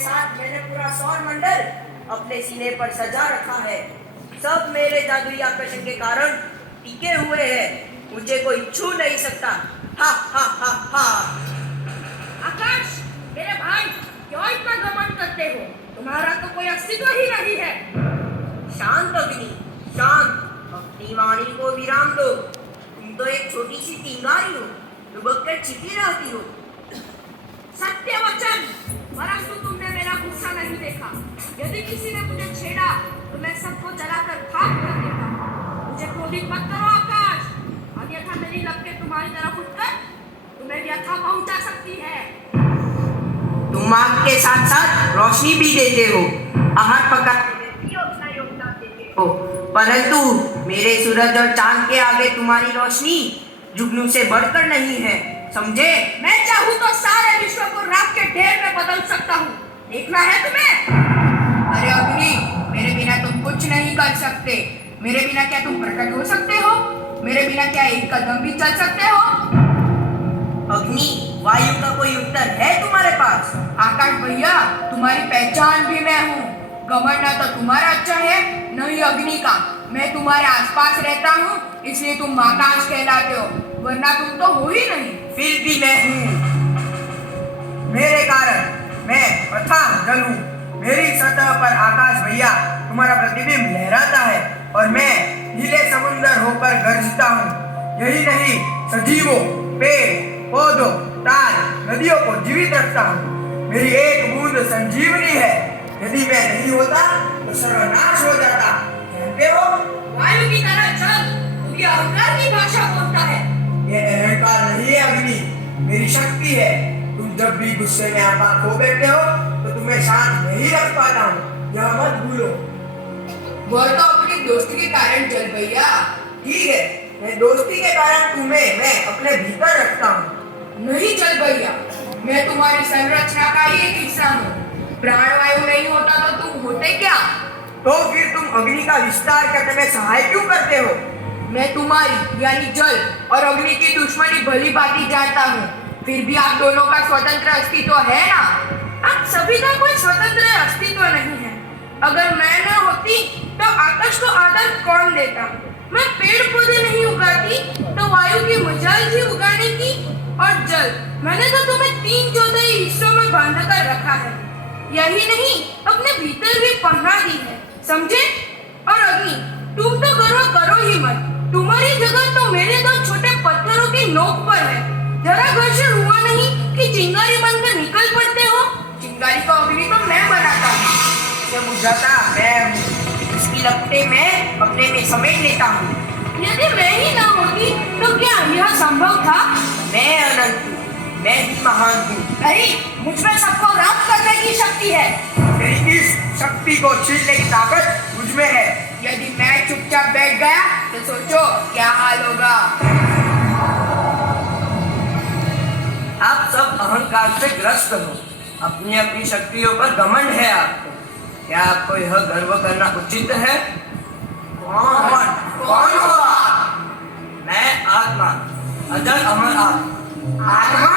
साथ मैंने पूरा सौर मंडल अपने सीने पर सजा रखा है। सब मेरे जादुई आकर्षण के कारण टिके हुए हैं। मुझे कोई छू नहीं सकता। हा हा हा हा। आकाश, मेरे भाई, क्यों इतना घमंड करते हो? तुम्हारा तो कोई अस्तित्व ही नहीं है। शांत अग्नि, शांत। अपनी वाणी को विराम दो। तुम तो एक छोटी सी चिंगारी हो, लुबक कर छिपी रहती हो। सत्य वचन, परंतु तुमने मेरा गुस्सा नहीं देखा। यदि किसी ने मुझे छेड़ा तो मैं सबको जलाकर खाक कर देता। मुझे क्रोधित मत करो आकाश, अन्यथा मेरी लपटें तुम्हारी तरफ उठकर तुम्हें व्यथा पहुंचा सकती है। तुम आग के साथ साथ रोशनी भी देते हो, आहार पकाने में भी अपना योगदान देते हो, परंतु मेरे सूरज और चांद के आगे तुम्हारी रोशनी जुगनू से बढ़कर नहीं है, समझे? मैं चाहूँ तो सारे विश्व को राख के ढेर में बदल सकता हूँ। देखना है तुम्हें? अरे अग्नि, मेरे बिना तुम कुछ नहीं कर सकते। मेरे बिना क्या तुम प्रकट हो सकते हो? मेरे बिना क्या एक कदम भी चल सकते हो? अग्नि, वायु का कोई उत्तर है तुम्हारे पास? आकाश भैया, तुम्हारी पहचान भी मैं हूँ। घमंड ना तो तुम्हारा अच्छा है, न ही अग्नि का। मैं तुम्हारे आसपास रहता हूँ, इसलिए तुम आकाश कहलाते हो, वरना तुम तो हो ही नहीं। फिर भी मैं हूँ। मेरे कारण मैं अथाह जल हूँ। मेरी सतह पर आकाश भैया तुम्हारा प्रतिबिंब लहराता है और मैं नीले समुंदर होकर गरजता हूँ। यही नहीं, सजीवों, पेड़ पौधों, ताल, नदियों को जीवित रखता हूँ। मेरी एक बूंद संजीवनी है। यदि मैं नहीं होता तो सर्वनाश हो जाता। जानते हो? वायु की तरह चल, तू ये अहंकार की भाषा बोलता है। ये अहंकार नहीं है अग्नि, मेरी शक्ति है। तुम जब भी गुस्से में आपा खो बैठे हो तो तुम्हें शांत नहीं रख पाता हूँ, यह मत भूलो। वह तो अपनी दोस्ती के कारण जल भैया। ठीक है, मैं दोस्ती के कारण तुम्हें मैं अपने भीतर रखता हूँ। नहीं जल भैया, मैं तुम्हारी संरचना का ही एक हिस्सा हूँ। प्राणवायु नहीं होता तो तुम होते क्या? तो फिर तुम अग्नि का विस्तार करने में सहाय क्यों करते हो? मैं तुम्हारी यानी जल और अग्नि की दुश्मनी भली भांति जानता हूँ। फिर भी आप दोनों का स्वतंत्र अस्तित्व है ना? आप सभी का कोई स्वतंत्र अस्तित्व नहीं है। अगर मैं न होती तो आकाश को आदर कौन देता? मैं पेड़ पौधे नहीं उगाती तो वायु की मजाल भी उगाने की। और जल, मैंने तो तुम्हें 3/4 हिस्सों में बांध कर रखा है। यही नहीं, अपने भीतर भी पहना दी है, समझे? और अग्नि, तुम तो गर्व करो ही मत। तुम्हारी जगह तो मेरे 2 छोटे पत्थरों की नोक पर है। जरा घर्षण हुआ नहीं कि चिंगारी बनकर निकल पड़ते हो। चिंगारी को अग्नि तो मैं बनाता हूँ। ये बुझाता मैं हूँ। इसकी लपटें मैं अपने में समेट लेता हूँ। यदि मैं ही ना होती तो क्या यह संभव था? मैं अनंत हूँ, मैं ही महान हूँ। नहीं, मुझमें सबको राख करने की शक्ति है। मेरी इस शक्ति को छीनने की ताकत मुझमें है। यदि मैं चुपचाप बैठ गया तो सोचो क्या हाल होगा। आप सब अहंकार से ग्रस्त हो, अपनी अपनी शक्तियों पर घमंड है आपको। क्या आपको यह गर्व करना उचित है? कौन हो आप? मैं आत्मा, अजर अमर आत्मा। आत्मा?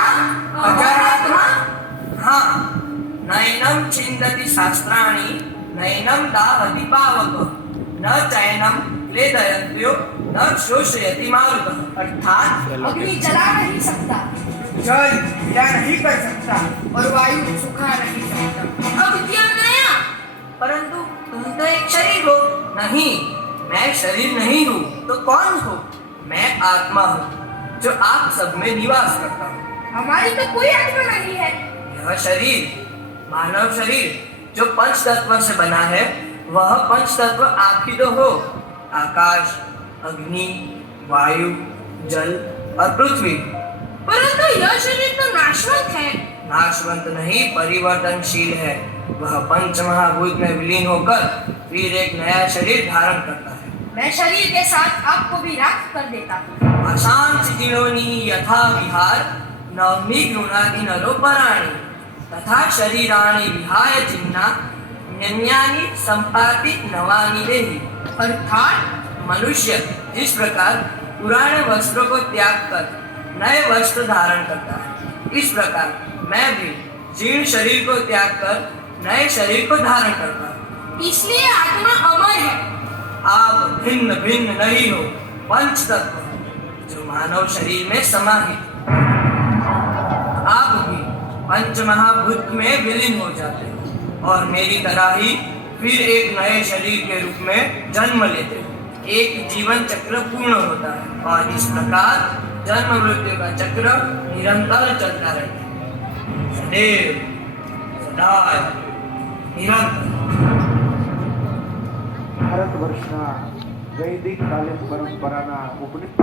अजर आत्मा? हाँ, नैनम छिंदति शास्त्राणि, नैनम दाहति पावक, न चैनम क्लेदयन्त्यो, न शोषयति मारुतः। अर्थात अग्नि जला नहीं सकता, जल गिला नहीं कर सकता और वायु सुखा नहीं सकता। अब क्या नया? परंतु तुम तो एक शरीर हो। नहीं, मैं शरीर नहीं हूँ। तो कौन हो? मैं आत्मा हूँ जो आप सब में निवास करता हूँ। हमारी तो कोई आत्मा नहीं है। यह शरीर, मानव शरीर जो पंच तत्व से बना है, वह पंच तत्व आप ही तो हो। आकाश, अग्नि, वायु, जल और पृथ्वी। परंतु यह शरीर तो नाशवंत है। नाशवंत नहीं, परिवर्तनशील है। वह पंच महाभूत में विलीन होकर फिर एक नया शरीर धारण करता है। मैं शरीर के साथ आपको भी राख कर देता हूँ। अशांतिनोनि यथा विहार नवमी गृह्णाति नरोपराणि तथा शरीराणि विहाय चिन्ना न्यन्यानि संपाति नवानि देहि। अर्थात मनुष्य जिस प्रकार पुराने वस्त्रों को त्याग कर नए वस्त्र धारण करता है, इस प्रकार मैं भी जीर्ण शरीर को त्याग कर नए शरीर को धारण करता है। इसलिए आत्मा अमर है। आप भिन्न भिन्न नहीं हो, पंच तत्व जो मानव शरीर में समाहित। आप भी पंच महाभूत में विलीन हो जाते हो और मेरी तरह ही फिर एक नए शरीर के रूप में जन्म लेते हो। एक जीवन चक्र पूर्ण होता है और इस प्रकार जन्म मृत्यु का चक्र निरंतर चलता रहता है, सदैव सदा निरंतर। ભારત વર્ષના વૈદિક તાલીમ પરંપરાના ઉપનિષદ